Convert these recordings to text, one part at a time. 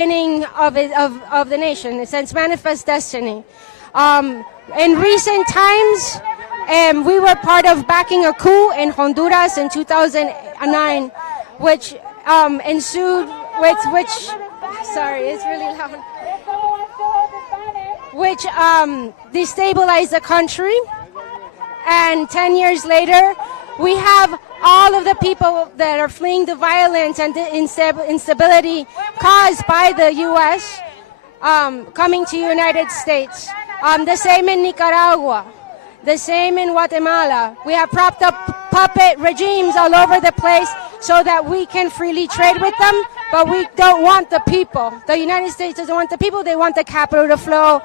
beginning of the nation, since Manifest Destiny. In recent times, we were part of backing a coup in Honduras in 2009, which ensued with which, sorry, it's really loud, which destabilized the country. And 10 years later, we have all of the people that are fleeing the violence and the instability caused by the U.S. Coming to United States. The same in Nicaragua, the same in Guatemala. We have propped up puppet regimes all over the place so that we can freely trade with them, but we don't want the people. The United States doesn't want the people, they want the capital to flow.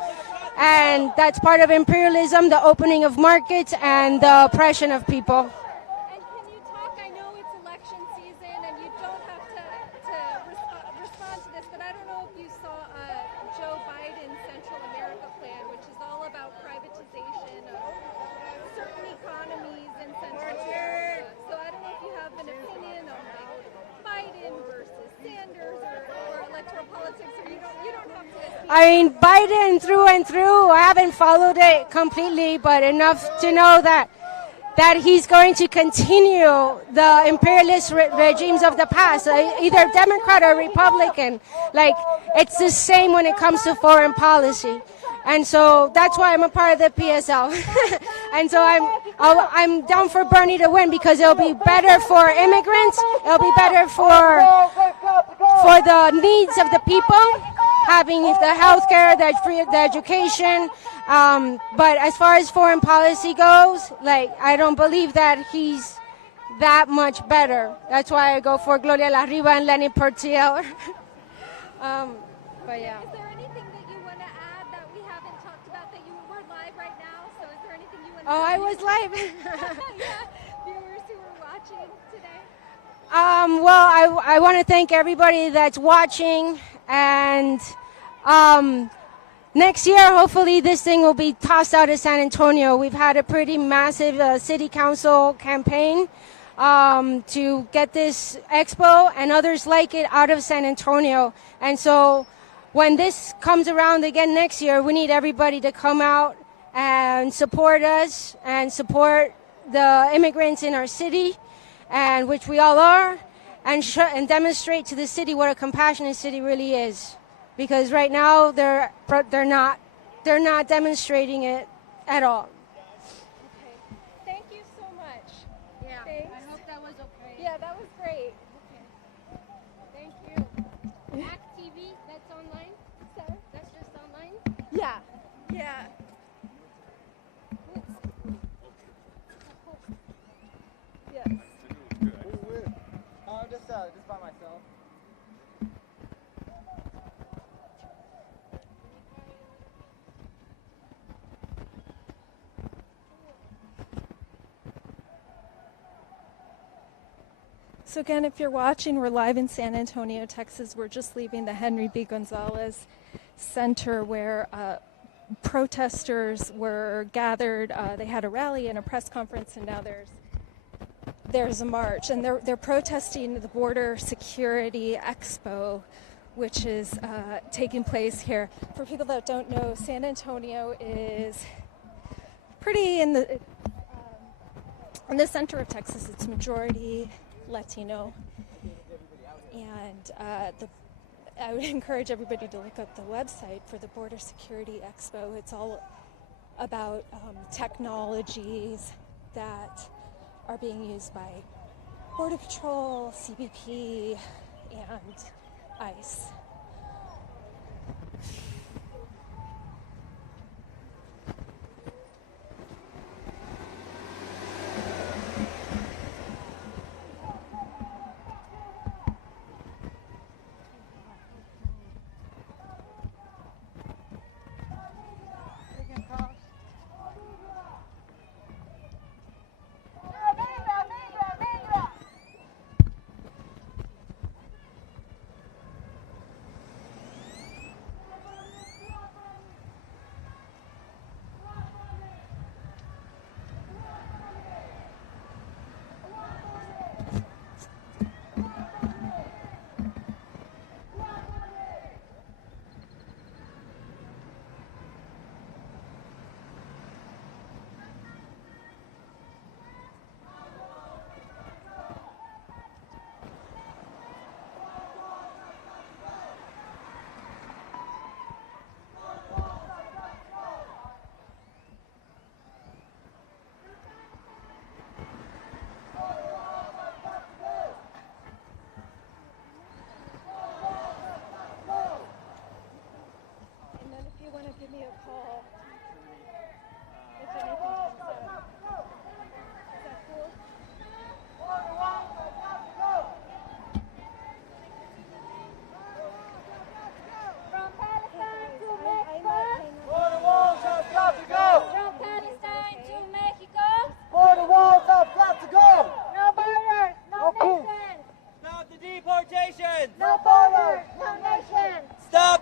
And that's part of imperialism, the opening of markets and the oppression of people. And can you talk, I know it's election season and you don't have to respond to this, but I don't know if you saw Joe Biden's Central America plan, which is all about privatization of certain economies in Central America. So I don't know if you have an opinion on like Biden versus Sanders or electoral politics, or you don't have to. I mean, Biden through and through. I haven't followed it completely, but enough to know that he's going to continue the imperialist regimes of the past, either Democrat or Republican. Like, it's the same when it comes to foreign policy. And so that's why I'm a part of the PSL. And so I'm down for Bernie to win because it'll be better for immigrants. It'll be better for the needs of the people, having the healthcare, the education. But as far as foreign policy goes, like, I don't believe that he's that much better. That's why I go for Gloria La Riva and Lenny Portillo. But yeah. Is there anything that you want to add that we haven't talked about that we're live right now? So is there anything you want to Oh, I was live. Yeah, viewers who are watching today. Well, I want to thank everybody that's watching, and next year, hopefully, this thing will be tossed out of San Antonio. We've had a pretty massive city council campaign to get this expo and others like it out of San Antonio. And so when this comes around again next year, we need everybody to come out and support us and support the immigrants in our city, and which we all are, and demonstrate to the city what a compassionate city really is. Because right now they're not demonstrating it at all. Okay. Thank you so much. Yeah. Thanks. I hope that was okay. Yeah, that was great. Okay. Thank you. Act TV, that's online. Sorry? That's just online. Yeah. Yeah. Yes. Just by myself. So again, if you're watching, we're live in San Antonio, Texas. We're just leaving the Henry B. Gonzalez Center where protesters were gathered. They had a rally and a press conference, and now there's a march. And they're protesting the Border Security Expo, which is taking place here. For people that don't know, San Antonio is pretty in the center of Texas. It's majority Latino, and I would encourage everybody to look up the website for the Border Security Expo. It's all about technologies that are being used by Border Patrol, CBP, and ICE.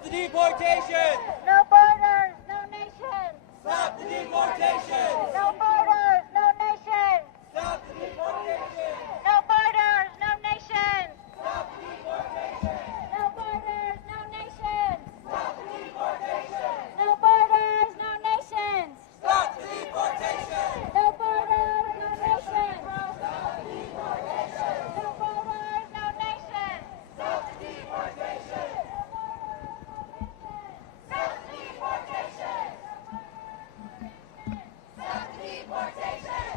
the deportation! No borders, no nation! Stop the deportation! No borders, no nation! Stop the deportation! No borders, no nation! Stop the deportation! No borders, no nation! Stop the deportation! No borders, no nation! Stop the deportation! No borders, no nation! Stop the deportation! No borders, no nation! Stop the deportation! Stop the deportation! Stop the deportation!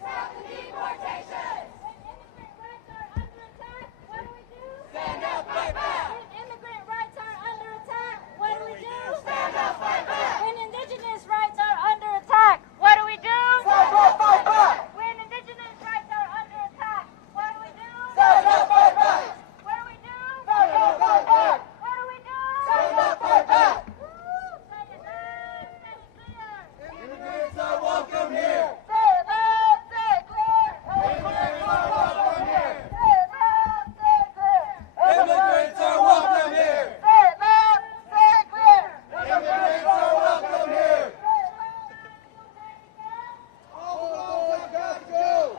Stop the deportation! When immigrant rights are under attack, what do we do? Stand up, fight back! When immigrant rights are under attack, what do we do? Stand up, fight back! When indigenous rights are under attack, what do we do? Stand up, fight back! When indigenous rights are under attack, what do we do? Stand up, fight back! What do we do? Stand up, fight back! What do we do? Stand up, fight back! Woo! Say it loud, say it clear. Immigrants are welcome here! Say it loud, say it clear. Immigrants are welcome here! Say it loud, say it clear. Immigrants are welcome here! Say it loud, say it clear. Immigrants are welcome here! Say it loud. All the walls have got to go!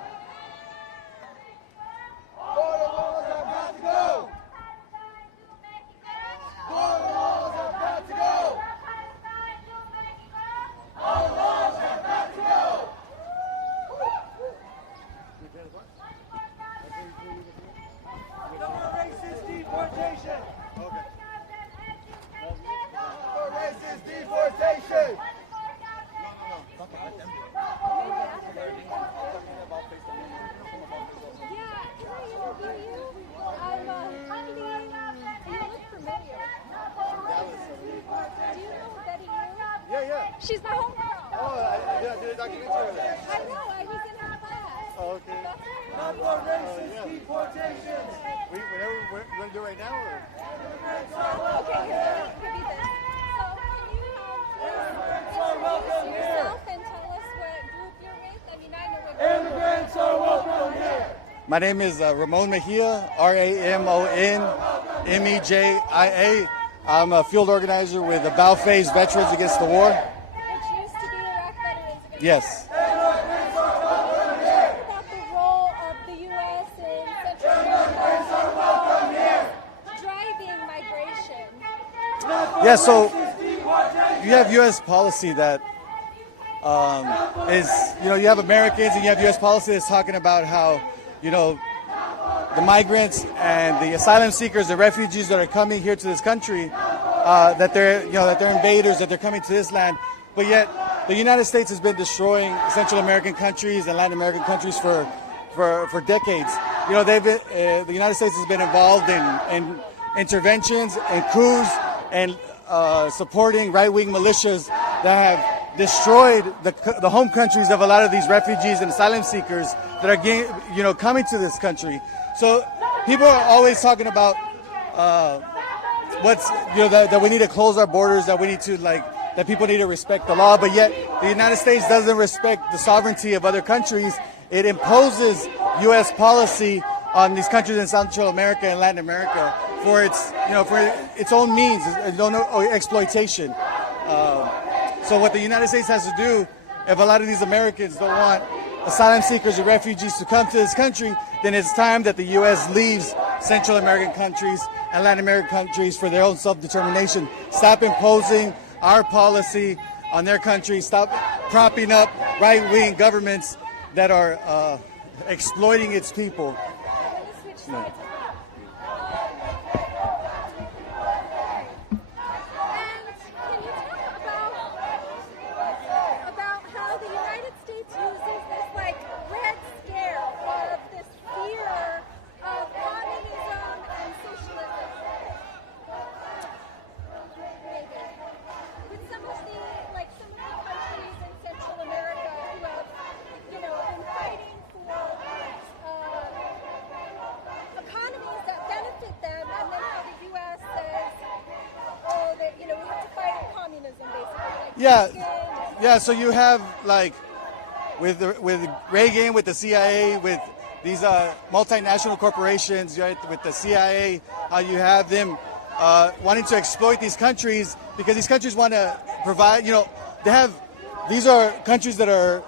All the walls have got to go! All the walls have got to go! All the walls have got to go! No more racist deportation! Okay. No more racist deportation! Yeah. She's my homegirl. Oh, I did a documentary of that. I know, I was in her class. Oh, okay. No more racist deportation! You want to do it right now? Or? Okay, here, give me this. So, can you introduce yourself and tell us what group you're with? I mean, I know what group. Immigrants are welcome here! My name is Ramon Mejia, Ramon Mejia. I'm a field organizer with the Phase Veterans Against the War. Which used to be Iraq Veterans Against Yes. about the role of the U.S. in Central America and driving migration. Yeah, so you have U.S. policy that is, you have Americans and you have U.S. policy that's talking about how, the migrants and the asylum seekers, the refugees that are coming here to this country, that they're invaders, that they're coming to this land. But yet, the United States has been destroying Central American countries and Latin American countries for decades. The United States has been involved in interventions and coups and supporting right-wing militias that have destroyed the home countries of a lot of these refugees and asylum seekers that are coming to this country. So people are always talking about that we need to close our borders, that we need to that people need to respect the law, but yet the United States doesn't respect the sovereignty of other countries. It imposes U.S. policy on these countries in Central America and Latin America for its own means, its own exploitation. So what the United States has to do, if a lot of these Americans don't want asylum seekers or refugees to come to this country, then it's time that the U.S. leaves Central American countries and Latin American countries for their own self-determination. Stop imposing our policy on their country. Stop propping up right-wing governments that are exploiting its people. No. About how the United States uses this red scare of this fear of communism and socialism. Maybe. With some of the countries in Central America who have, been fighting for economies that benefit them, and then how the U.S. says, oh, that we have to fight communism, basically. Yeah. So you have with Reagan, with the CIA, with these multinational corporations, right? With the CIA, how you have them wanting to exploit these countries because these countries want to provide. These are countries that are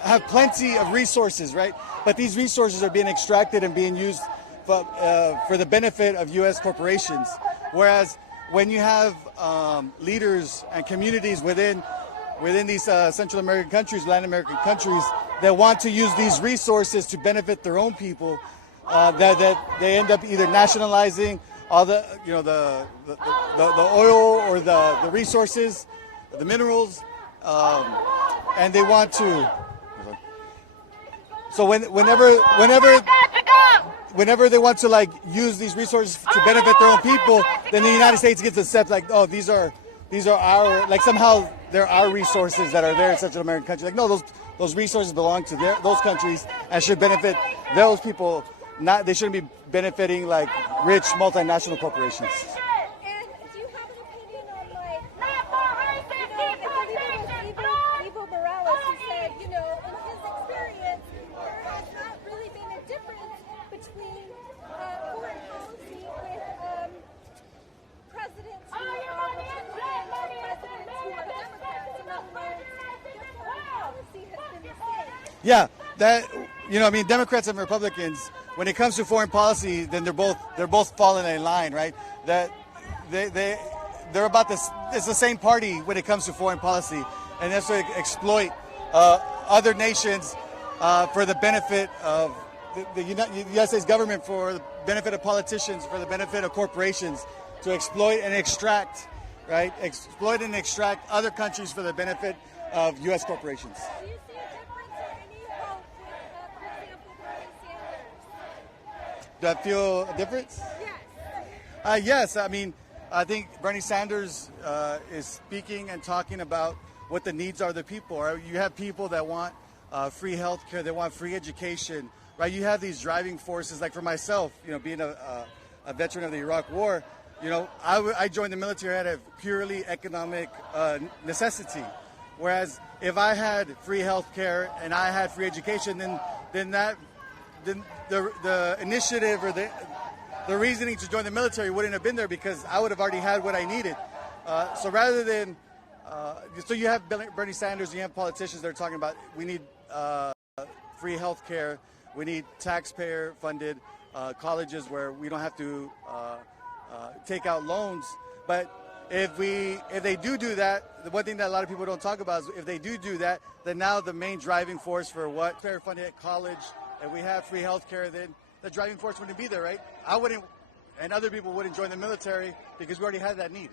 have plenty of resources, right? But these resources are being extracted and being used for the benefit of U.S. corporations. Whereas when you have leaders and communities within these Central American countries, Latin American countries, that want to use these resources to benefit their own people, that they end up either nationalizing all the oil or the resources, the minerals, and they want to. So whenever they want to use these resources to benefit their own people, then the United States gets accept these are our somehow they're our resources that are there in Central American countries. No, those resources belong to those countries and should benefit those people. They shouldn't be benefiting rich multinational corporations. And do you have an opinion on Evo Morales, who said, in his experience, there has not really been a difference between foreign policy with presidents who are Republicans and presidents who are Democrats. In other words, their foreign policy has been the same. Yeah, Democrats and Republicans, when it comes to foreign policy, then they're both falling in line, right? That they're about this. It's the same party when it comes to foreign policy, and that's to exploit other nations for the benefit of the United States government, for the benefit of politicians, for the benefit of corporations, to exploit and extract, right? Exploit and extract other countries for the benefit of U.S. corporations. Do you see a difference or any hope with, for example, Bernie Sanders? Do I feel a difference? Yes. Yes. I think Bernie Sanders is speaking and talking about what the needs are of the people. Right? You have people that want free health care, they want free education, right? You have these driving forces, like for myself, being a veteran of the Iraq War, I joined the military out of purely economic necessity. Whereas if I had free health care and I had free education, then the initiative or the reasoning to join the military wouldn't have been there, because I would have already had what I needed. So rather than, so you have Bernie Sanders, you have politicians that are talking about we need free health care, we need taxpayer-funded colleges where we don't have to take out loans. But if they do that, the one thing that a lot of people don't talk about is if they do that, then now the main driving force for what taxpayer-funded college, and we have free health care, then the driving force wouldn't be there, right? I wouldn't, and other people wouldn't join the military because we already had that need. Is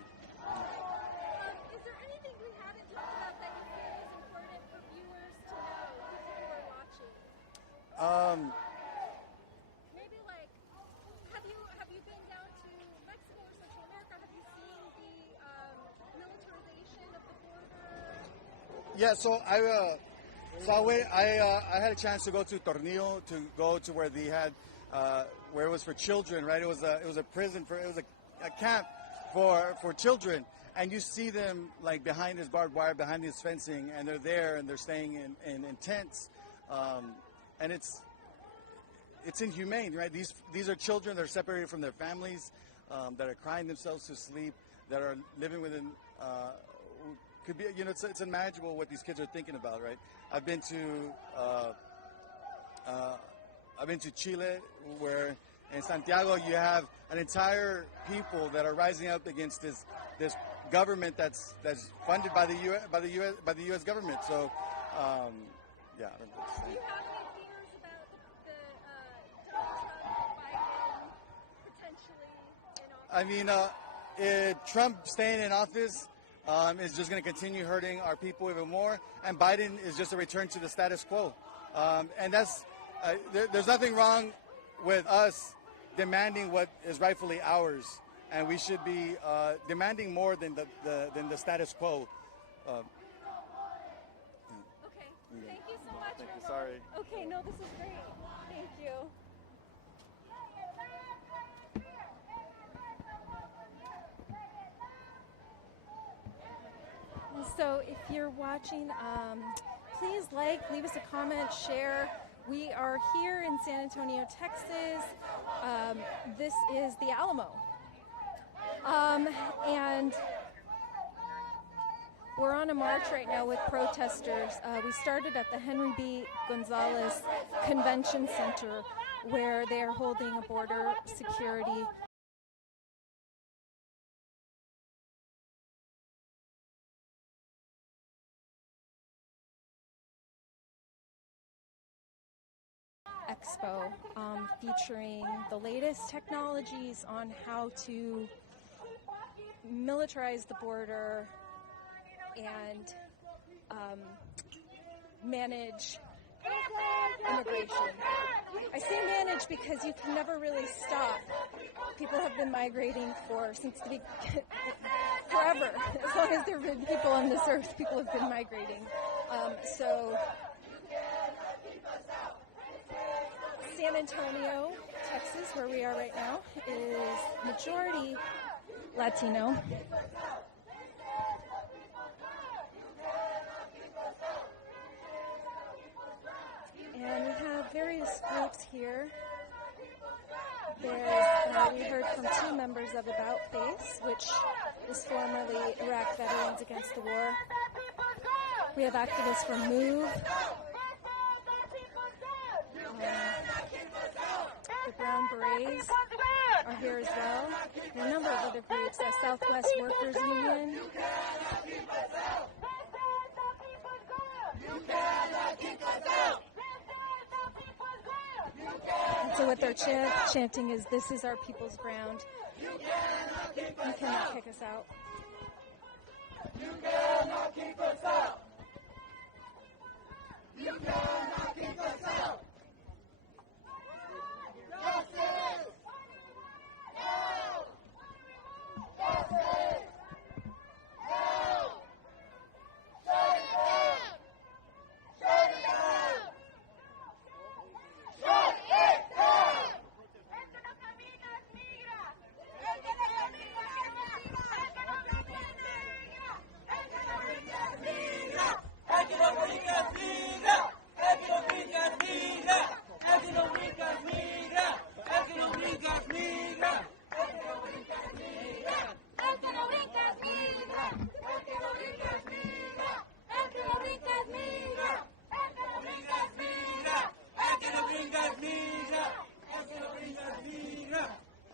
there anything we haven't talked about that you feel is important for viewers to know, people who are watching? Maybe have you been down to Mexico or Central America? Have you seen the militarization of the border? Yeah, I had a chance to go to Tornillo, to go to where they had, where it was for children, right? It was a prison it was a camp for children, and you see them behind this barbed wire, behind this fencing, and they're there and they're staying in tents, and it's inhumane, right? These are children that are separated from their families, that are crying themselves to sleep, that are living within. Could be, it's unimaginable what these kids are thinking about, right? I've been to Chile, where in Santiago you have an entire people that are rising up against this government that's funded by the U.S. government. So, yeah. Do you have any fears about Donald Trump, Biden potentially in office? Trump staying in office is just going to continue hurting our people even more, and Biden is just a return to the status quo. And that's there's nothing wrong with us demanding what is rightfully ours, and we should be demanding more than the status quo. Okay, thank you so much. Thank you. Sorry. Okay, no, this is great. Thank you. So if you're watching, please leave us a comment, share. We are here in San Antonio, Texas, This is the Alamo. And we're on a march right now with protesters. We started at the Henry B. Gonzalez Convention Center, where they are holding a Border Security Expo, featuring the latest technologies on how to militarize the border and manage immigration. I say manage because you can never really stop. People have been migrating forever. As long as there have been people on this earth, people have been migrating. So San Antonio, Texas, where we are right now, is majority Latino. And we have various groups here. We heard from 2 members of About Face, which is formerly Iraq Veterans Against the War. We have activists from MOVE. The Brown Berets are here as well. And a number of other groups, Southwest Workers Union. And so what they're chanting is, "This is our people's ground. You cannot kick us out." You cannot keep us out. You cannot keep us out. Justice! Help! Justice! Help! Shut it down! Shut it down! Shut it down! El que no camina migra. El que no camina migra. El que no camina migra. El que no camina migra. El que no brinca migra. El que no brinca migra. El que no brinca migra. El que no brinca migra. El que no brinca migra. El que no brinca migra. El que no brinca migra. El que no brinca migra. El que no brinca migra. El que no brinca migra.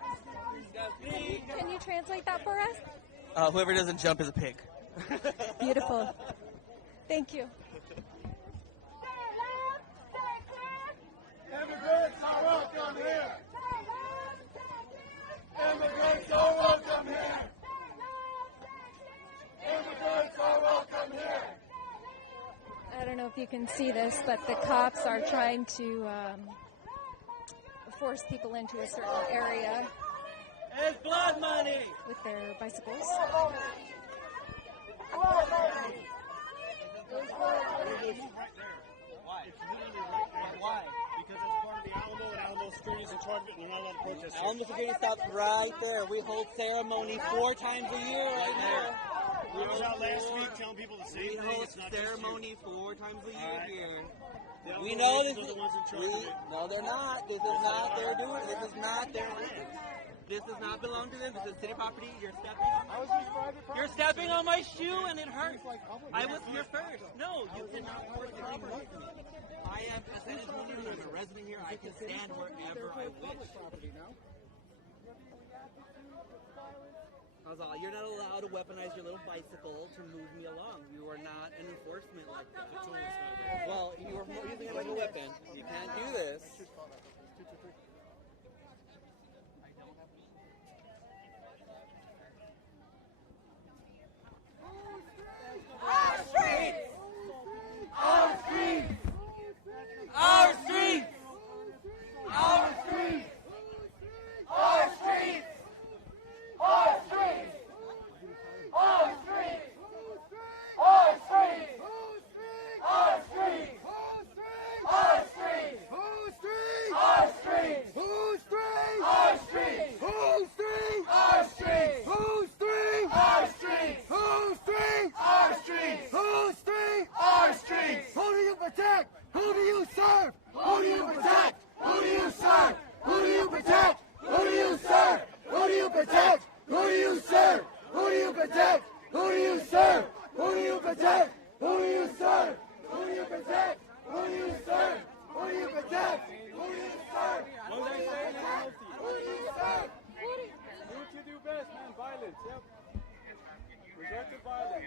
El que no brinca migra. Can you translate that for us? Whoever doesn't jump is a pig. Beautiful. Thank you. Immigrants are welcome here. Immigrants are welcome here. Immigrants are welcome here. I don't know if you can see this, but the cops are trying to force people into a certain area It's blood money. with their bicycles. Why? Because it's part of the Alamo, and Alamo Security is in charge of it, and they're not allowed to protest here. Alamo Security stops right there. We hold ceremony 4 times a year right now. We was out last week telling people the same We thing. hold It's not just ceremony 4 times a year Alright. here. The We Alamo know Rangers this are is. the ones in charge of it. No, they're not. This is not their doing. This is not their. This does not belong to them. This is city property. You're stepping on my shoe. You're stepping on my shoe, and it hurts. I was here first. No, you cannot force anything to me. I am a San Antonio. I'm a resident here. I can stand wherever I wish. That's all. You're not allowed to weaponize your little bicycle to move me along. You are not an enforcement like that. Well, you are using it like a weapon. You can't do this. Our streets! Our streets! Our streets! Our streets! Our streets! Our streets! Our streets! Our streets! Our streets! Our streets! Our streets! Whose streets? Our streets! Whose streets? Our streets! Whose streets? Our streets! Whose streets? Our streets! Whose streets? Our streets! Who do you protect? Who do you serve? Who do you protect? Who do you serve? Who do you protect? violence, yep. Resort to violence.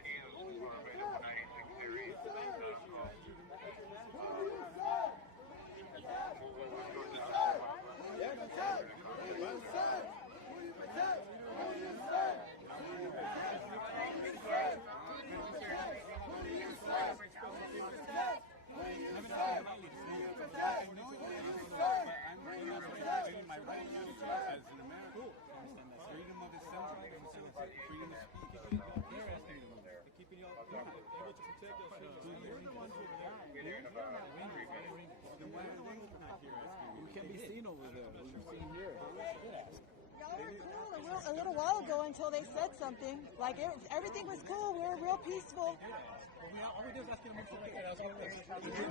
We can be seen over there. We're seen here. Y'all were cool a little while ago until they said something. Like everything was cool. We were real peaceful.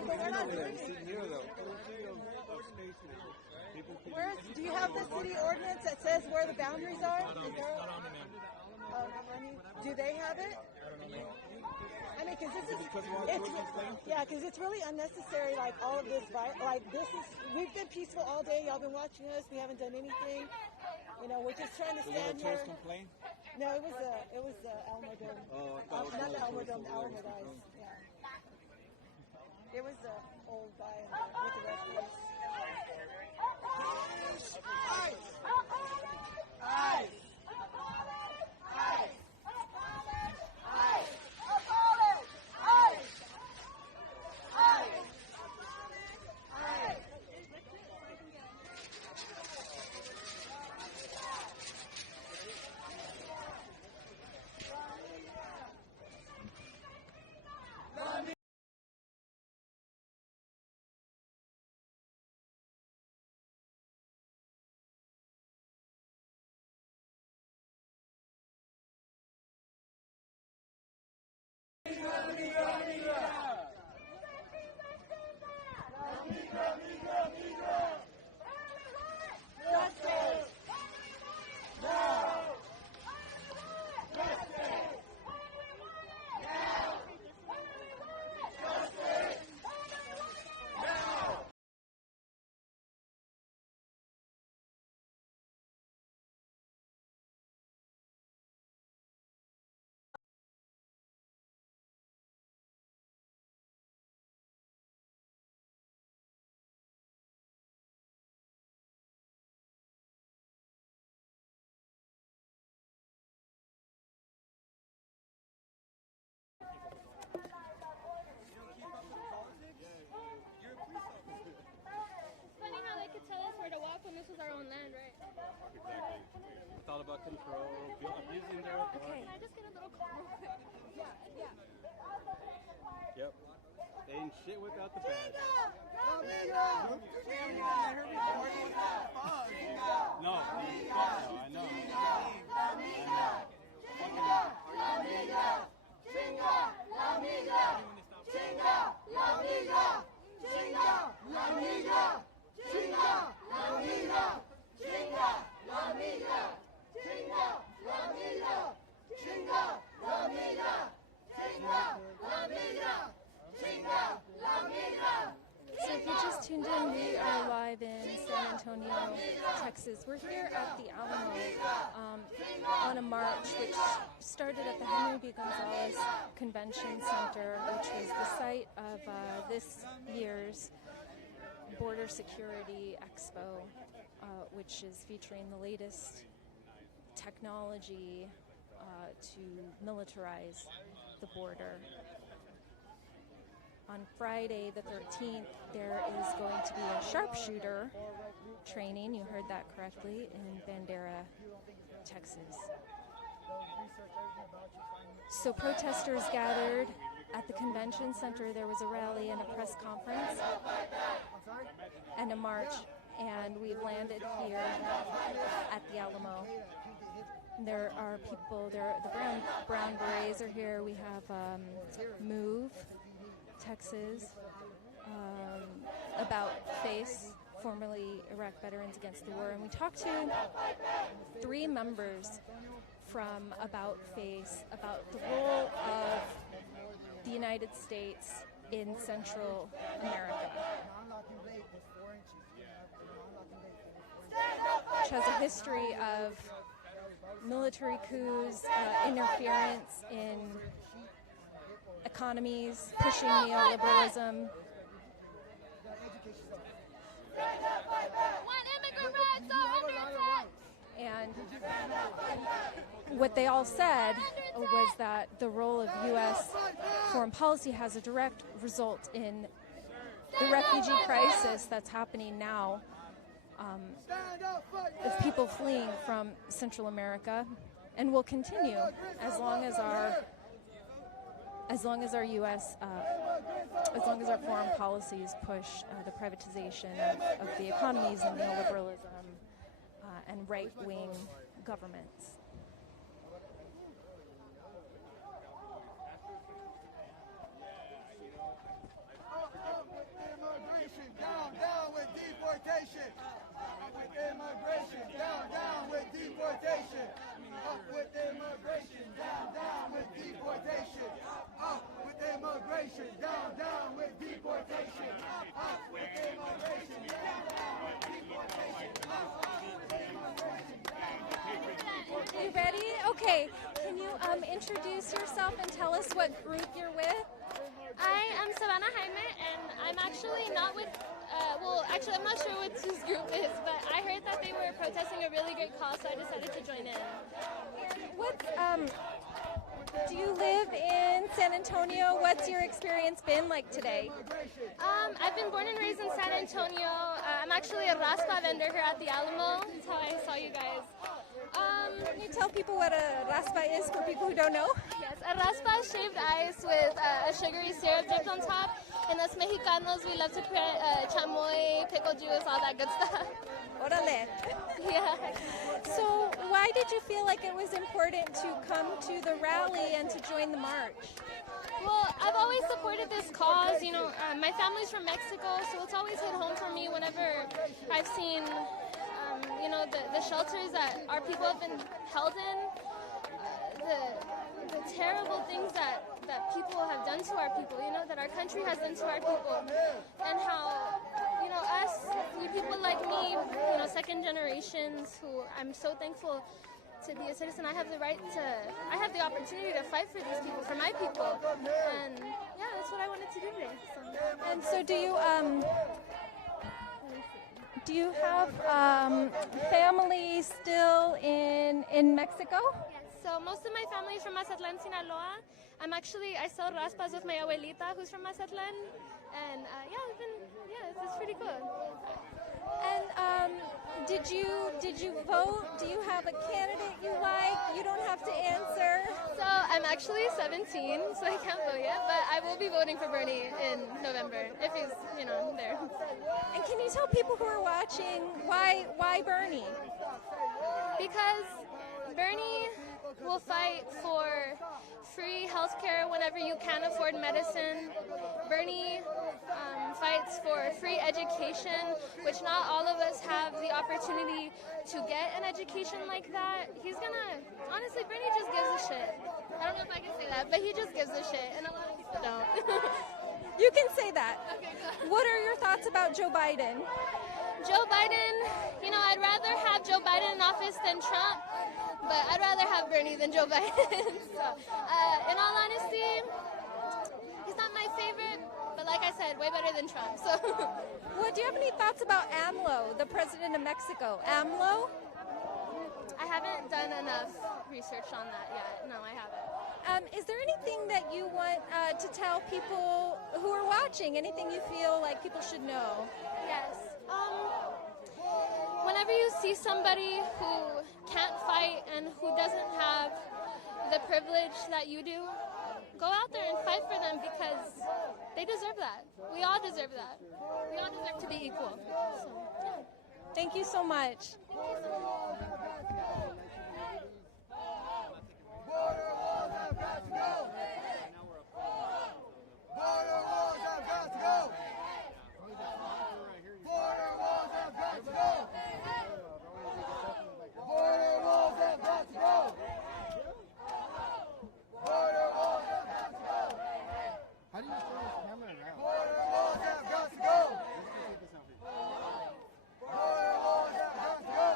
But we're not doing it. Do you have the city ordinance that says where the boundaries are? Do they have it? I mean, because it's really unnecessary. Like all of this, we've been peaceful all day. Y'all been watching us. We haven't done anything. You know, we're just trying to stand here. Complaint? No, it was the Alamo Dome. Oh, not the Alamo Dome, the Alamo guys. Yeah. It was the old guy with the red face. This was our own land, right? Exactly. It's all about control, abusing their authority. Okay. Can I just get a little call real quick? Yeah. Yep. They ain't shit without the badge. No, I know. So if you just tuned in, we are live in San Antonio, Texas. We're here at the Alamo on a march which started at the Henry B. Gonzalez Convention Center, which was the site of this year's Border Security Expo, which is featuring the latest technology to militarize the border. On Friday the 13th, there is going to be a sharpshooter training, you heard that correctly, in Bandera, Texas. So protesters gathered at the convention center. There was a rally and a press conference and a march, and we've landed here at the Alamo. There are people, the brown berets are here. We have Move, Texas, About Face, formerly Iraq Veterans Against the War, and we talked to 3 members from About Face about the role of the United States in Central America, which has a history of military coups, interference in economies, pushing neoliberalism. When immigrant rights are under attack. And what they all said was that the role of U.S. foreign policy has a direct result in the refugee crisis that's happening now, of people fleeing from Central America, and will continue as long as our U.S. as long as our foreign policies push the privatization of the economies and neoliberalism and right-wing governments. Immigration, down with deportation. Up with immigration, down with deportation. Up with immigration, down with deportation. Up with immigration, down with deportation. Up with immigration, down with deportation. You ready? Okay. Can you introduce yourself and tell us what group you're with? I am Savannah Jaime, and I'm actually not with, I'm not sure what this group is, but I heard that they were protesting a really great cause, so I decided to join in. Do you live in San Antonio? What's your experience been like today? I've been born and raised in San Antonio. I'm actually a raspa vendor here at the Alamo. That's how I saw you guys. Can you tell people what a raspa is for people who don't know? Yes, a raspa is shaved ice with a sugary syrup dipped on top. And us Mexicanos, we love to put chamoy, pickle juice, all that good stuff. Orale. Yeah. So why did you feel like it was important to come to the rally and to join the march? Well, I've always supported this cause. You know, my family's from Mexico, so it's always hit home for me whenever I've seen, the shelters that our people have been held in, the terrible things that people have done to our people, that our country has done to our people, and how, us, people like me, second generations, who I'm so thankful to be a citizen. I have the opportunity to fight for these people, for my people, and yeah, that's what I wanted to do today. So. And so do you have family still in Mexico? Yes, so most of my family is from Mazatlan, Sinaloa. I sell raspas with my abuelita, who's from Mazatlan, and it's pretty cool. And did you vote? Do you have a candidate you like? You don't have to answer. So I'm actually 17, so I can't vote yet, but I will be voting for Bernie in November if he's, there. And can you tell people who are watching why Bernie? Because Bernie will fight for free healthcare whenever you can't afford medicine. Bernie fights for free education, which not all of us have the opportunity to get an education like that. Honestly, Bernie just gives a shit. I don't know if I can say that, but he just gives a shit, and a lot of people don't. You can say that. Okay, good. What are your thoughts about Joe Biden? Joe Biden, I'd rather have Joe Biden in office than Trump, but I'd rather have Bernie than Joe Biden. So, in all honesty, he's not my favorite, but like I said, way better than Trump. So, Well, do you have any thoughts about AMLO, the president of Mexico? AMLO? I haven't done enough research on that yet. No, I haven't. Is there anything that you want to tell people who are watching? Anything you feel like people should know? Yes. Whenever you see somebody who can't fight and who doesn't have the privilege that you do, go out there and fight for them, because they deserve that. We all deserve that. We all deserve to be equal. So, yeah. Thank you so much. Border walls have got to go. Border walls have got to go. Border walls have got to go. Border walls have got to go. Border walls have got to go. How do you turn this camera around? Border walls have got to go. Border walls have got to go.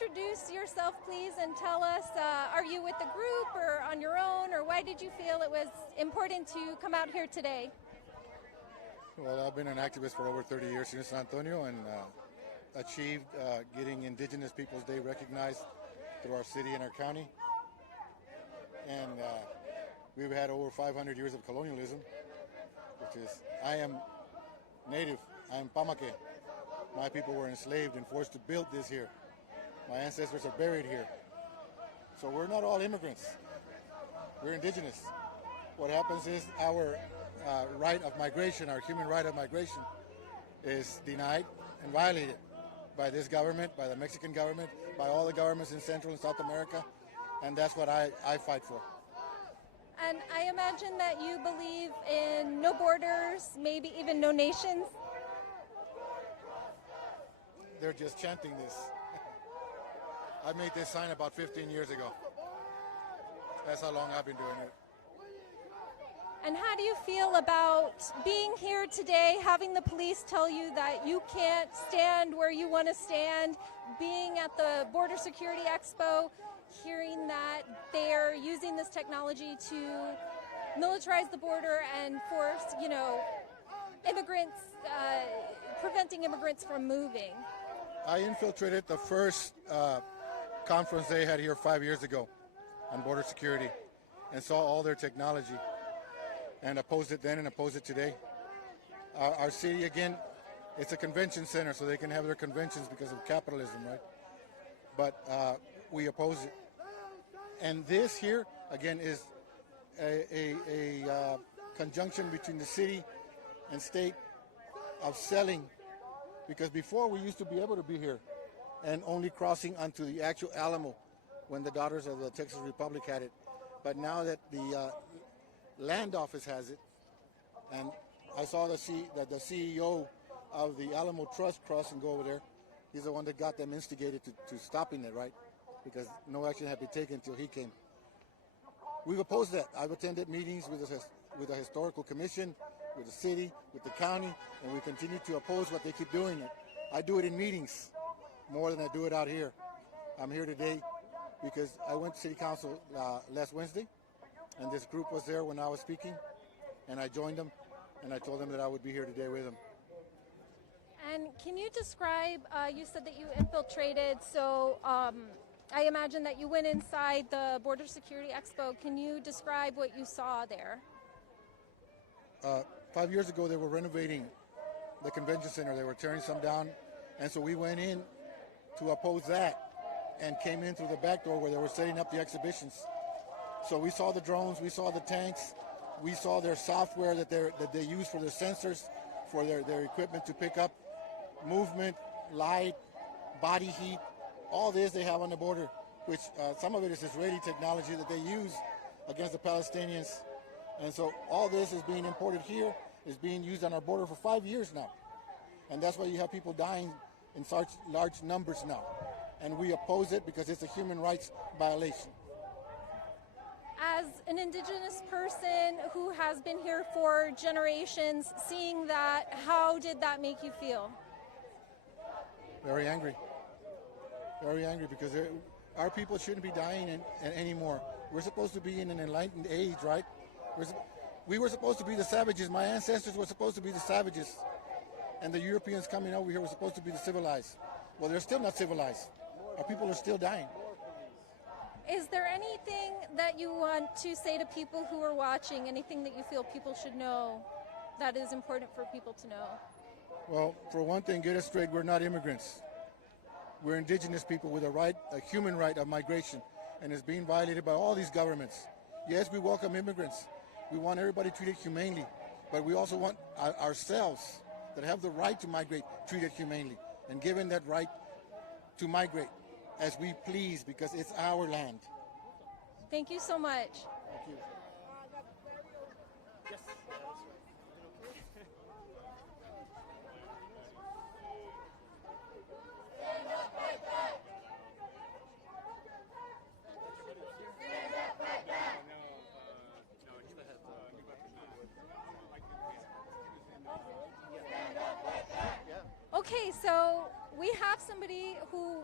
introduce yourself, please, and tell us, are you with the group or on your own, or why did you feel it was important to come out here today? Well, I've been an activist for over 30 years here in San Antonio and achieved getting Indigenous Peoples Day recognized through our city and our county. And we've had over 500 years of colonialism, which is, I am native, I am Pamake. My people were enslaved and forced to build this here. My ancestors are buried here. So we're not all immigrants. We're indigenous. What happens is our right of migration, our human right of migration, is denied and violated by this government, by the Mexican government, by all the governments in Central and South America, and that's what I fight for. And I imagine that you believe in no borders, maybe even no nations. They're just chanting this. I made this sign about 15 years ago. That's how long I've been doing it. And how do you feel about being here today, having the police tell you that you can't stand where you want to stand, being at the Border Security Expo, hearing that they're using this technology to militarize the border and force, immigrants, preventing immigrants from moving? I infiltrated the first conference they had here 5 years ago on border security and saw all their technology and opposed it then and opposed it today. Our city, again, it's a convention center, so they can have their conventions because of capitalism, right? But we oppose it. And this here, again, is a conjunction between the city and state of selling, because before we used to be able to be here and only crossing onto the actual Alamo when the Daughters of the Texas Republic had it. But now that the land office has it, and I saw that the CEO of the Alamo Trust cross and go over there. He's the one that got them instigated to stopping it, right? Because no action had been taken until he came. We've opposed that. I've attended meetings with the historical commission, with the city, with the county, and we continue to oppose what they keep doing. I do it in meetings more than I do it out here. I'm here today because I went to city council last Wednesday, and this group was there when I was speaking, and I joined them, and I told them that I would be here today with them. And can you describe, you said that you infiltrated, so I imagine that you went inside the Border Security Expo. Can you describe what you saw there? 5 years ago, they were renovating the convention center. They were tearing some down, and so we went in to oppose that and came in through the back door where they were setting up the exhibitions. So we saw the drones, we saw the tanks, we saw their software that they use for their sensors, for their equipment to pick up movement, light, body heat. All this they have on the border, which some of it is Israeli technology that they use against the Palestinians. And so all this is being imported here, is being used on our border for 5 years now. And that's why you have people dying in such large numbers now. And we oppose it because it's a human rights violation. As an indigenous person who has been here for generations, seeing that, how did that make you feel? Very angry. Very angry because our people shouldn't be dying anymore. We're supposed to be in an enlightened age, right? We were supposed to be the savages. My ancestors were supposed to be the savages. And the Europeans coming over here were supposed to be the civilized. Well, they're still not civilized. Our people are still dying. Is there anything that you want to say to people who are watching, anything that you feel people should know that is important for people to know? Well, for one thing, get us straight, we're not immigrants. We're indigenous people with a human right of migration, and it's being violated by all these governments. Yes, we welcome immigrants. We want everybody treated humanely, but we also want ourselves that have the right to migrate treated humanely and given that right to migrate as we please because it's our land. Thank you so much. Thank you. Okay, so we have somebody who,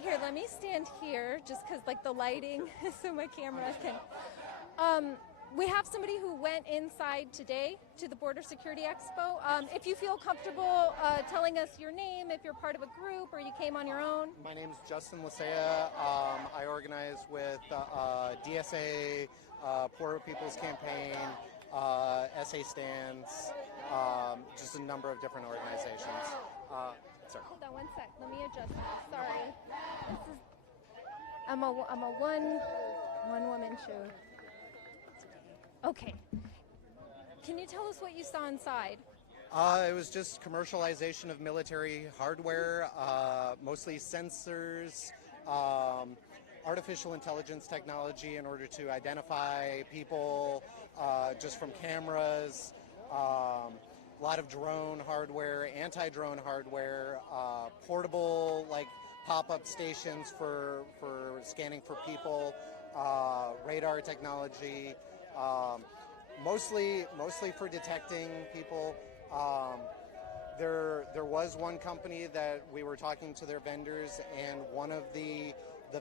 here, let me stand here just because like the lighting, so my camera can, we have somebody who went inside today to the Border Security Expo. If you feel comfortable telling us your name, if you're part of a group or you came on your own. My name is Justin Lasea. I organize with DSA, Poor People's Campaign, SA Stands, just a number of different organizations. Sorry. Hold on one sec. Let me adjust this. Sorry. This is, I'm a one woman show. Okay. Can you tell us what you saw inside? It was just commercialization of military hardware, mostly sensors, artificial intelligence technology in order to identify people just from cameras, a lot of drone hardware, anti-drone hardware, portable like pop-up stations for scanning for people, radar technology, mostly for detecting people. There was one company that we were talking to their vendors, and one of the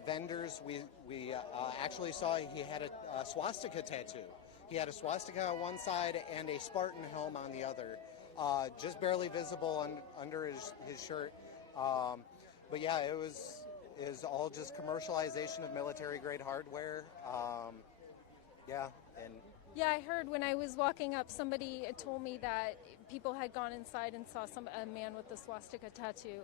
vendors we actually saw he had a swastika tattoo. He had a swastika on one side and a Spartan helm on the other, just barely visible under his shirt. But yeah, it was all just commercialization of military grade hardware. Yeah, and. Yeah, I heard when I was walking up, somebody told me that people had gone inside and saw a man with a swastika tattoo.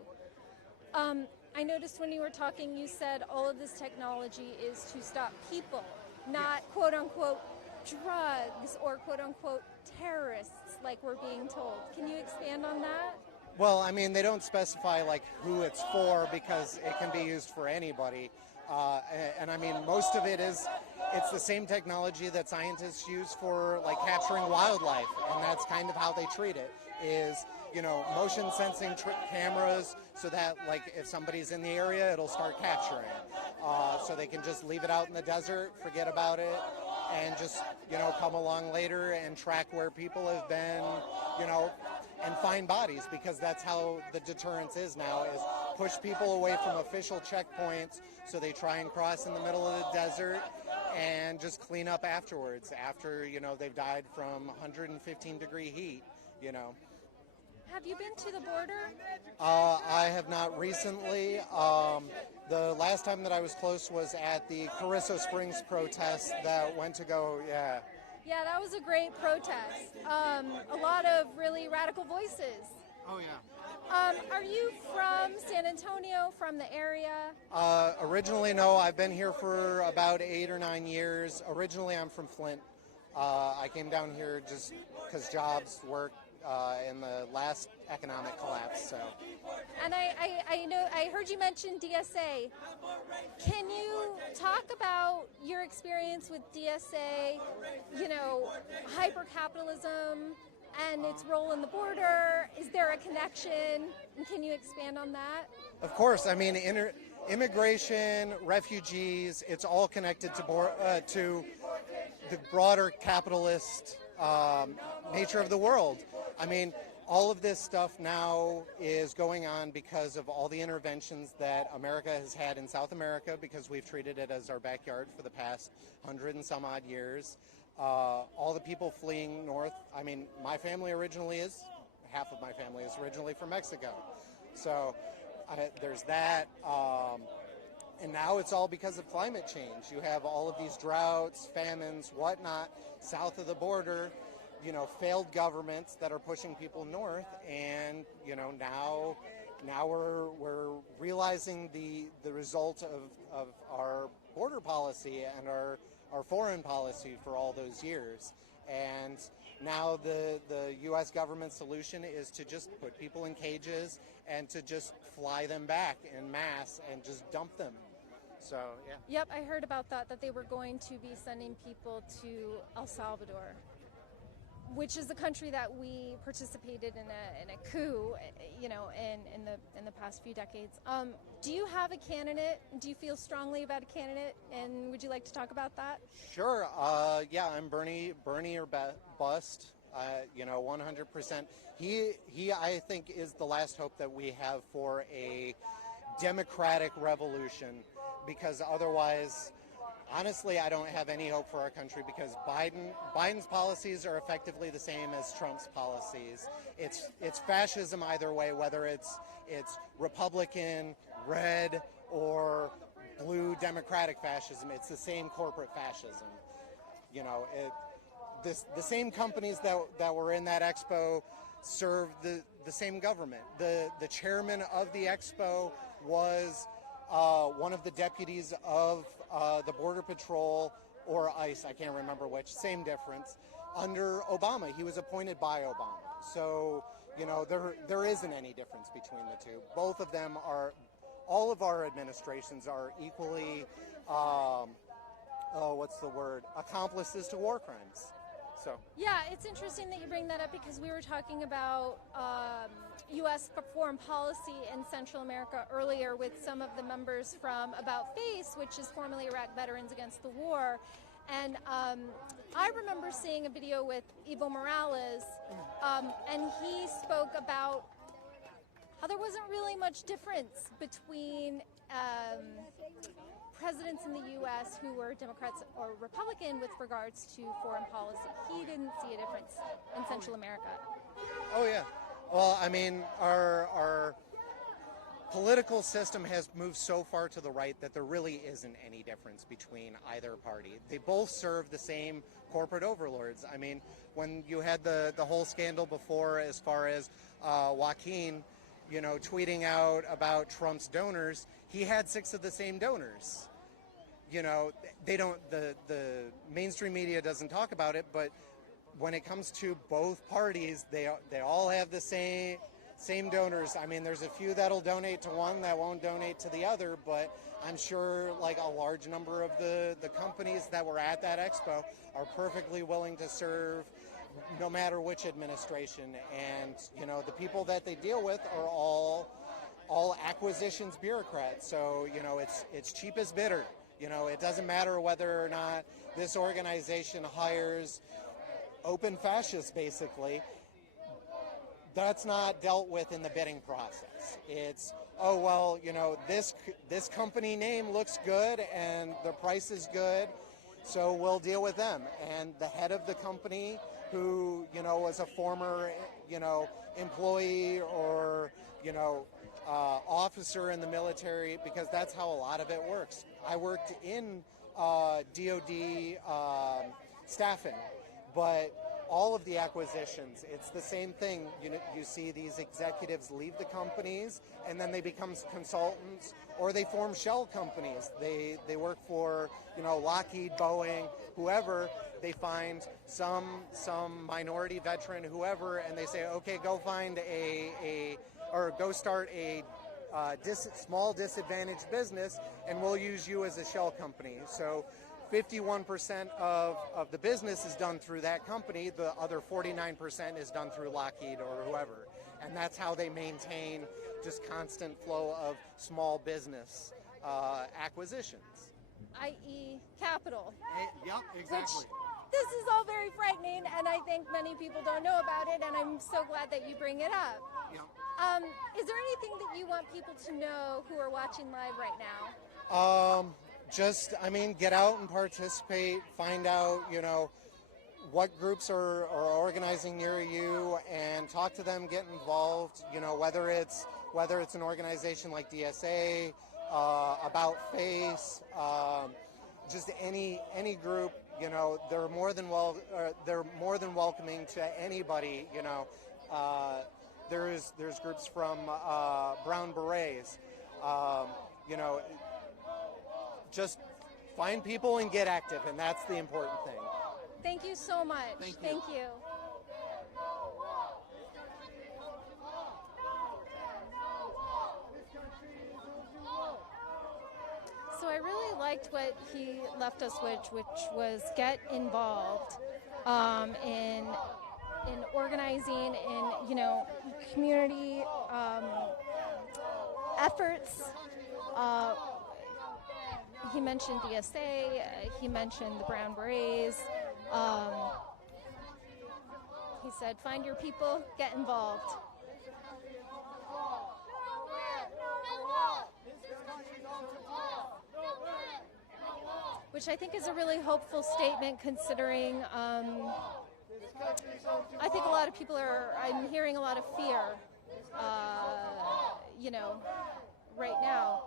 I noticed when you were talking, you said all of this technology is to stop people, not quote-unquote drugs or quote-unquote terrorists like we're being told. Can you expand on that? Well, I mean, they don't specify like who it's for because it can be used for anybody. And I mean, most of it's the same technology that scientists use for like capturing wildlife, and that's kind of how they treat it, is, motion sensing cameras so that like if somebody's in the area, it'll start capturing. So they can just leave it out in the desert, forget about it, and just, come along later and track where people have been, and find bodies, because that's how the deterrence is now, is push people away from official checkpoints so they try and cross in the middle of the desert and just clean up afterwards after, they've died from 115 degree heat, Have you been to the border? I have not recently. The last time that I was close was at the Carrizo Springs protest that went to go, yeah. Yeah, that was a great protest. A lot of really radical voices. Oh, yeah. Are you from San Antonio, from the area? Originally, no. I've been here for about 8 or 9 years. Originally, I'm from Flint. I came down here just because jobs, work, in the last economic collapse. So. And I know I heard you mention DSA. Can you talk about your experience with DSA? Hyper-capitalism and its role in the border. Is there a connection? And can you expand on that? Of course. I mean, immigration, refugees, it's all connected to the broader capitalist nature of the world. I mean, all of this stuff now is going on because of all the interventions that America has had in South America, because we've treated it as our backyard for the past 100 and some odd years. All the people fleeing north. I mean, half of my family is originally from Mexico. So there's that. And now it's all because of climate change. You have all of these droughts, famines, whatnot, south of the border, failed governments that are pushing people north. And, now we're realizing the result of our border policy and our foreign policy for all those years. And now the U.S. government solution is to just put people in cages and to just fly them back en masse and just dump them. So, yeah. Yep, I heard about that they were going to be sending people to El Salvador, which is a country that we participated in a coup, in the past few decades. Do you have a candidate? Do you feel strongly about a candidate? And would you like to talk about that? Sure. Yeah, I'm Bernie or bust. You know, 100%. He, I think, is the last hope that we have for a democratic revolution, because otherwise, honestly, I don't have any hope for our country, because Biden's policies are effectively the same as Trump's policies. It's fascism either way, whether it's Republican, red, or blue Democratic fascism. It's the same corporate fascism. You know, the same companies that were in that expo serve the same government. The chairman of the expo was one of the deputies of the Border Patrol or ICE, I can't remember which, same difference, under Obama. He was appointed by Obama. So, you know, there isn't any difference between the two. Both of them are, all of our administrations are equally, accomplices to war crimes. So. Yeah, it's interesting that you bring that up, because we were talking about U.S. foreign policy in Central America earlier with some of the members from About Face, which is formerly Iraq Veterans Against the War. And I remember seeing a video with Evo Morales, and he spoke about how there wasn't really much difference between presidents in the U.S. who were Democrats or Republican with regards to foreign policy. He didn't see a difference in Central America. Oh, yeah. Well, I mean, our political system has moved so far to the right that there really isn't any difference between either party. They both serve the same corporate overlords. I mean, when you had the whole scandal before as far as Joaquin, you know, tweeting out about Trump's donors, he had 6 of the same donors. You know, they don't, the mainstream media doesn't talk about it, but when it comes to both parties, they all have the same donors. I mean, there's a few that'll donate to one that won't donate to the other, but I'm sure like a large number of the companies that were at that expo are perfectly willing to serve no matter which administration. And, you know, the people that they deal with are all acquisitions bureaucrats. So, you know, it's cheap as bitter. You know, it doesn't matter whether or not this organization hires open fascists, basically. That's not dealt with in the bidding process. It's, oh, well, you know, this company name looks good and the price is good, so we'll deal with them. And the head of the company, who, you know, was a former, you know, employee or, you know, officer in the military, because that's how a lot of it works. I worked in DOD staffing, but all of the acquisitions, it's the same thing. You see these executives leave the companies and then they become consultants, or they form shell companies. They work for, you know, Lockheed, Boeing, whoever. They find some minority veteran, whoever, and they say, okay, go find or go start a small disadvantaged business, and we'll use you as a shell company. So 51% of the business is done through that company. The other 49% is done through Lockheed or whoever. And that's how they maintain just constant flow of small business acquisitions. I.e. capital. Yep, exactly. This is all very frightening, and I think many people don't know about it, and I'm so glad that you bring it up. Yep. Is there anything that you want people to know who are watching live right now? Just, I mean, get out and participate, find out, you know, what groups are organizing near you, and talk to them, get involved, you know, whether it's an organization like DSA, About Face, just any group, you know, they're more than welcoming to anybody, you know. There's groups from Brown Berets, you know. Just find people and get active, and that's the important thing. Thank you so much. Thank you. So I really liked what he left us with, which was get involved in organizing, in, you know, community efforts. He mentioned DSA, he mentioned the Brown Berets. He said, find your people, get involved. Which I think is a really hopeful statement, considering I think a lot of people I'm hearing a lot of fear, right now.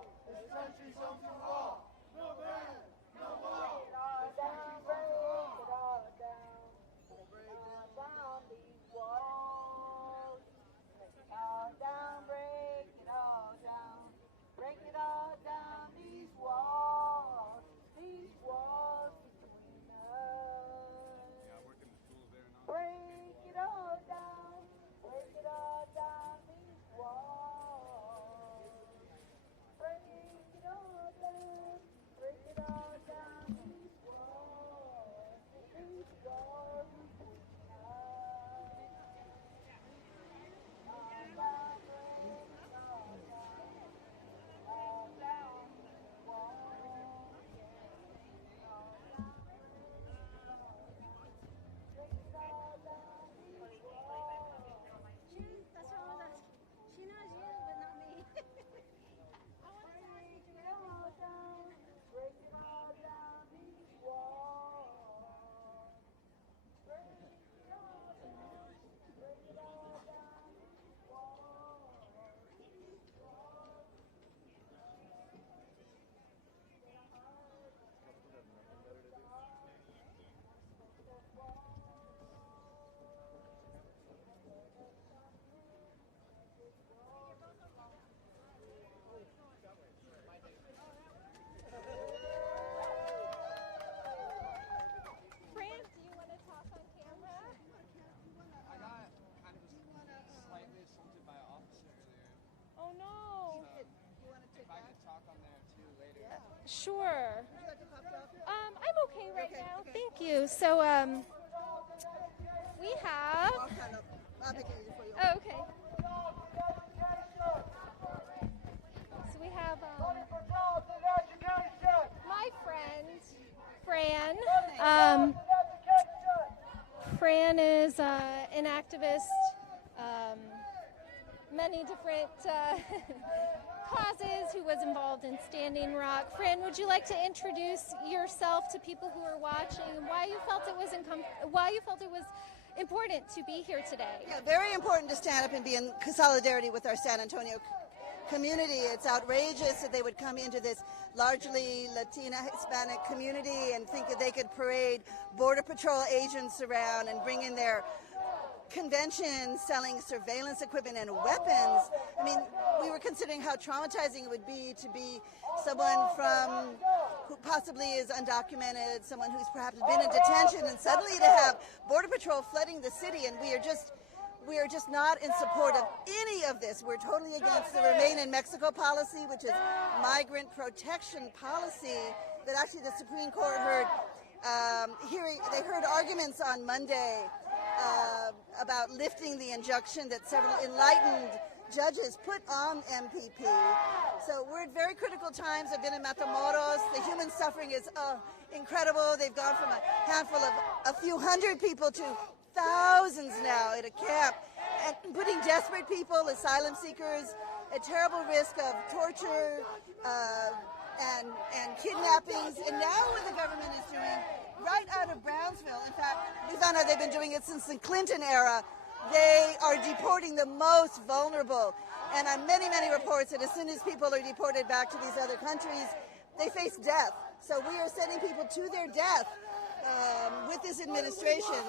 Sure. I'm okay right now. Okay. Thank you. So, we have. I'll make it easy for you. Oh, okay. So we have my friend, Fran. Fran is an activist, many different causes, who was involved in Standing Rock. Fran, would you like to introduce yourself to people who are watching, and why you felt it was important to be here today? Yeah, very important to stand up and be in solidarity with our San Antonio community. It's outrageous that they would come into this largely Latina, Hispanic community and think that they could parade Border Patrol agents around and bring in their conventions selling surveillance equipment and weapons. I mean, we were considering how traumatizing it would be to be someone who possibly is undocumented, someone who's perhaps been in detention, and suddenly to have Border Patrol flooding the city, and we are just not in support of any of this. We're totally against the Remain in Mexico policy, which is migrant protection policy that actually the Supreme Court heard arguments on Monday about lifting the injunction that several enlightened judges put on MPP. So we're at very critical times. I've been in Matamoros. The human suffering is incredible. They've gone from a handful of a few hundred people to thousands now at a camp, and putting desperate people, asylum seekers, at terrible risk of torture and kidnappings. And now what the government is doing, right out of Brownsville, in fact, we found out they've been doing it since the Clinton era, they are deporting the most vulnerable. And on many, many reports that as soon as people are deported back to these other countries, they face death. So we are sending people to their death with this administration.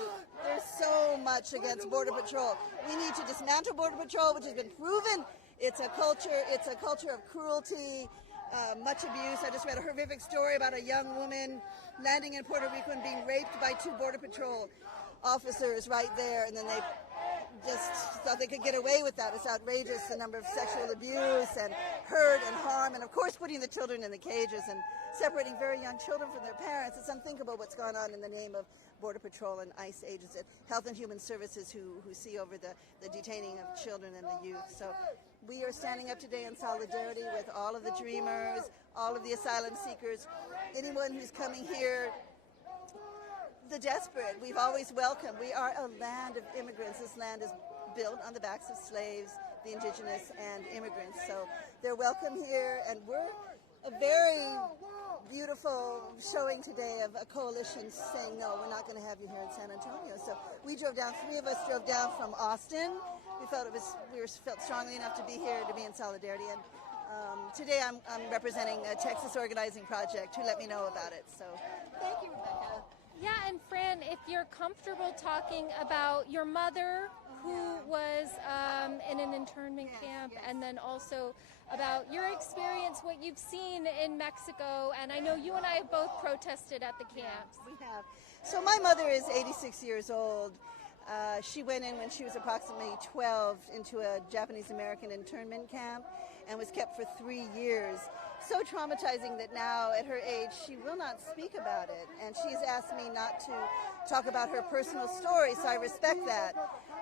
There's so much against Border Patrol. We need to dismantle Border Patrol, which has been proven. It's a culture of cruelty, much abuse. I just read a horrific story about a young woman landing in Puerto Rico and being raped by 2 Border Patrol officers right there, and then they just thought they could get away with that. It's outrageous, the number of sexual abuse and hurt and harm, and of course putting the children in the cages and separating very young children from their parents. It's unthinkable what's gone on in the name of Border Patrol and ICE agents and Health and Human Services who see over the detaining of children and the youth. So we are standing up today in solidarity with all of the dreamers, all of the asylum seekers, anyone who's coming here the desperate. We've always welcomed. We are a land of immigrants. This land is built on the backs of slaves, the indigenous, and immigrants. So they're welcome here, and we're a very beautiful showing today of a coalition saying, no, we're not going to have you here in San Antonio. So we drove down, 3 of us drove down from Austin. We felt strongly enough to be here, to be in solidarity. And today I'm representing a Texas organizing project who let me know about it. So thank you, Rebecca. Yeah, and Fran, if you're comfortable talking about your mother who was in an internment camp, and then also about your experience, what you've seen in Mexico, and I know you and I have both protested at the camps. We have. So my mother is 86 years old. She went in when she was approximately 12 into a Japanese-American internment camp and was kept for 3 years. So traumatizing that now at her age she will not speak about it, and she's asked me not to talk about her personal story, so I respect that.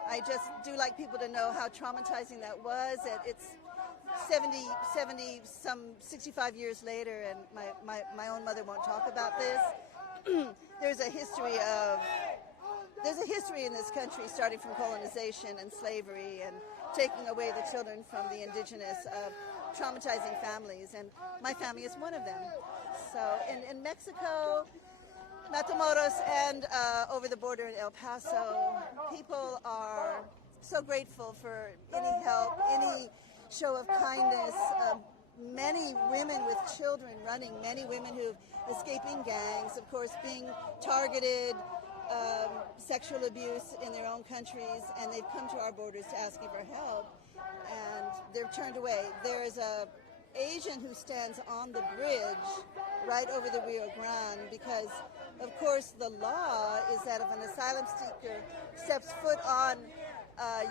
I just do like people to know how traumatizing that was. It's 65 years later, and my own mother won't talk about this. There's a history in this country starting from colonization and slavery and taking away the children from the indigenous, of traumatizing families, and my family is one of them. So in Mexico, Matamoros, and over the border in El Paso, people are so grateful for any help, any show of kindness. Many women with children running, many women who've escaping gangs, of course, being targeted, sexual abuse in their own countries, and they've come to our borders to asking for help, and they're turned away. There is a Asian who stands on the bridge right over the Rio Grande because, of course, the law is that if an asylum seeker steps foot on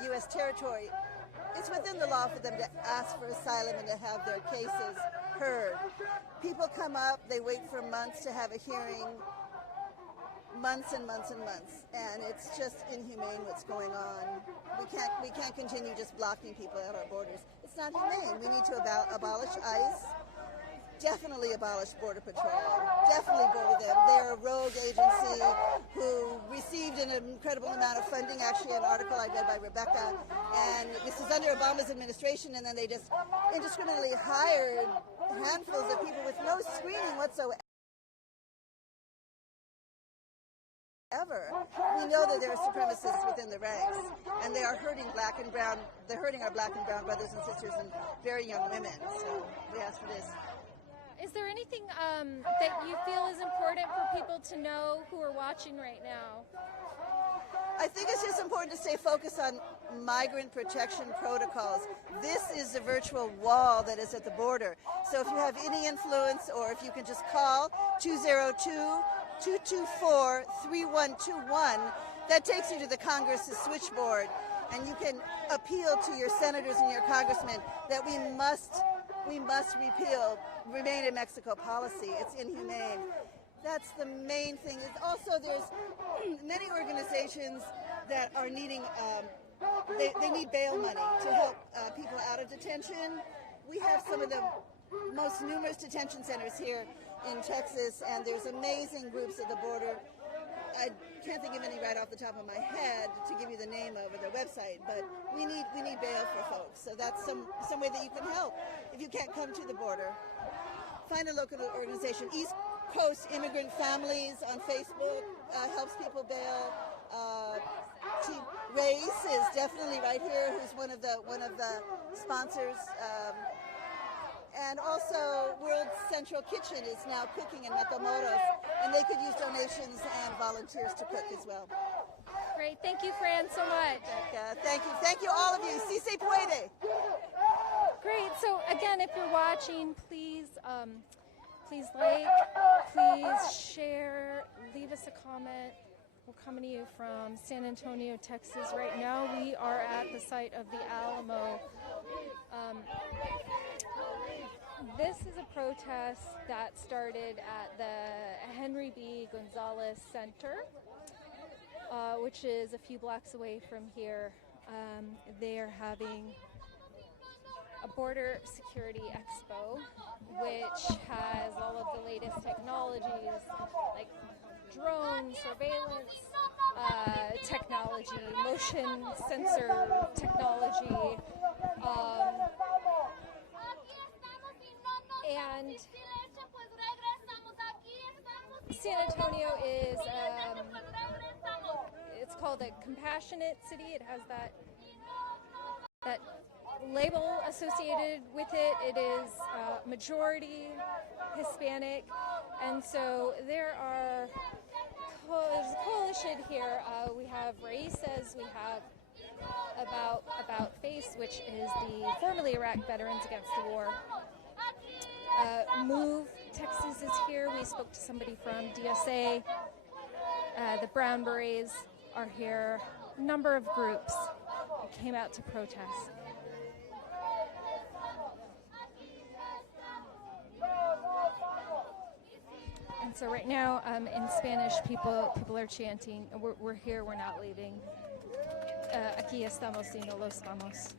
U.S. territory, it's within the law for them to ask for asylum and to have their cases heard. People come up, they wait for months to have a hearing, months and months and months, and it's just inhumane what's going on. We can't continue just blocking people at our borders. It's not humane. We need to abolish ICE, definitely abolish Border Patrol, definitely border them. They're a rogue agency who received an incredible amount of funding, actually an article I read by Rebecca, and this is under Obama's administration, and then they just indiscriminately hired handfuls of people with no screening whatsoever. We know that there are supremacists within the ranks, and they are hurting black and brown. They're hurting our black and brown brothers and sisters and very young women. So we ask for this. Is there anything that you feel is important for people to know who are watching right now? I think it's just important to stay focused on migrant protection protocols. This is the virtual wall that is at the border. So if you have any influence, or if you can just call 202-224-3121, that takes you to the Congress's switchboard, and you can appeal to your senators and your congressmen that we must repeal Remain in Mexico policy. It's inhumane. That's the main thing. Also, there's many organizations that are needing, they need bail money to help people out of detention. We have some of the most numerous detention centers here in Texas, and there's amazing groups at the border. I can't think of any right off the top of my head to give you the name of or their website, but we need bail for folks. So that's some way that you can help. If you can't come to the border, find a local organization. East Coast Immigrant Families on Facebook helps people bail. Race is definitely right here, who's one of the sponsors. And also, World Central Kitchen is now cooking in Matamoros, and they could use donations and volunteers to cook as well. Great, thank you, Fran, so much. Thank you, all of you. Si se puede. Great. So again, if you're watching, please like, please share, leave us a comment. We're coming to you from San Antonio, Texas. Right now, we are at the site of the Alamo. This is a protest that started at the Henry B. Gonzalez Center, which is a few blocks away from here. They are having a Border Security Expo, which has all of the latest technologies like drone surveillance technology, motion sensor technology, and San Antonio is it's called a compassionate city. It has that label associated with it. It is majority Hispanic, and so there's a coalition here. We have Raíces, we have About Face, which is the formerly Iraq Veterans Against the War. Move Texas is here. We spoke to somebody from DSA. The Brown Berets are here. A number of groups came out to protest. And so right now, in Spanish, people are chanting, we're here, we're not leaving. Aquí estamos y no los vamos.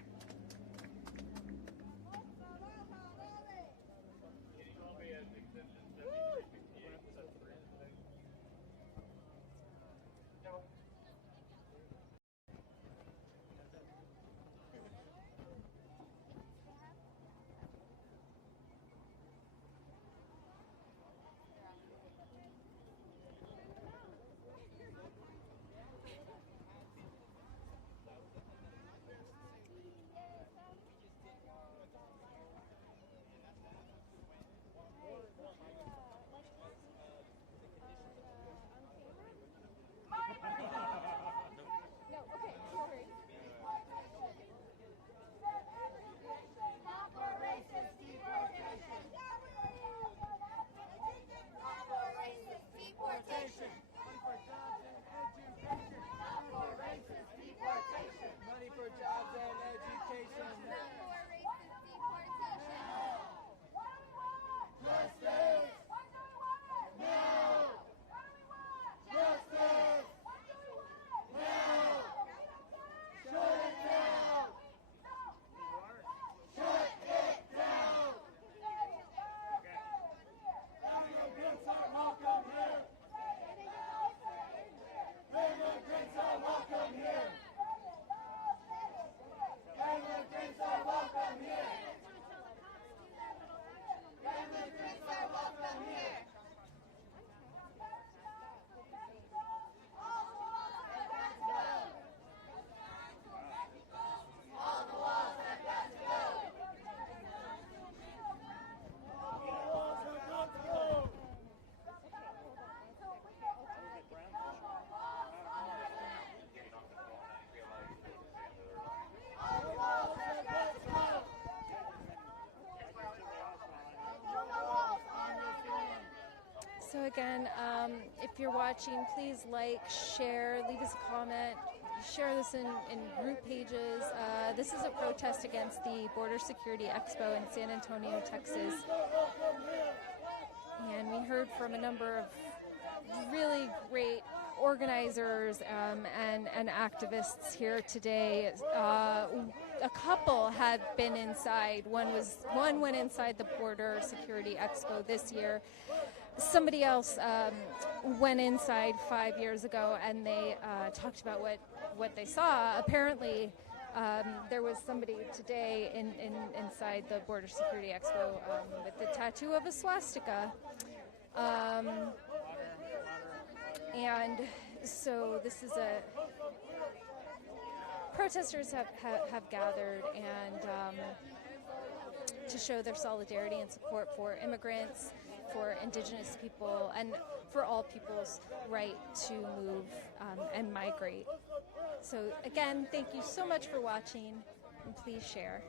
So again, if you're watching, please like, share, leave us a comment, share this in group pages. This is a protest against the Border Security Expo in San Antonio, Texas. And we heard from a number of really great organizers and activists here today. A couple had been inside. One went inside the Border Security Expo this year. Somebody else went inside 5 years ago, and they talked about what they saw. Apparently, there was somebody today inside the Border Security Expo with the tattoo of a swastika. And so this is protesters have gathered and to show their solidarity and support for immigrants, for indigenous people, and for all people's right to move and migrate. So again, thank you so much for watching, and please share.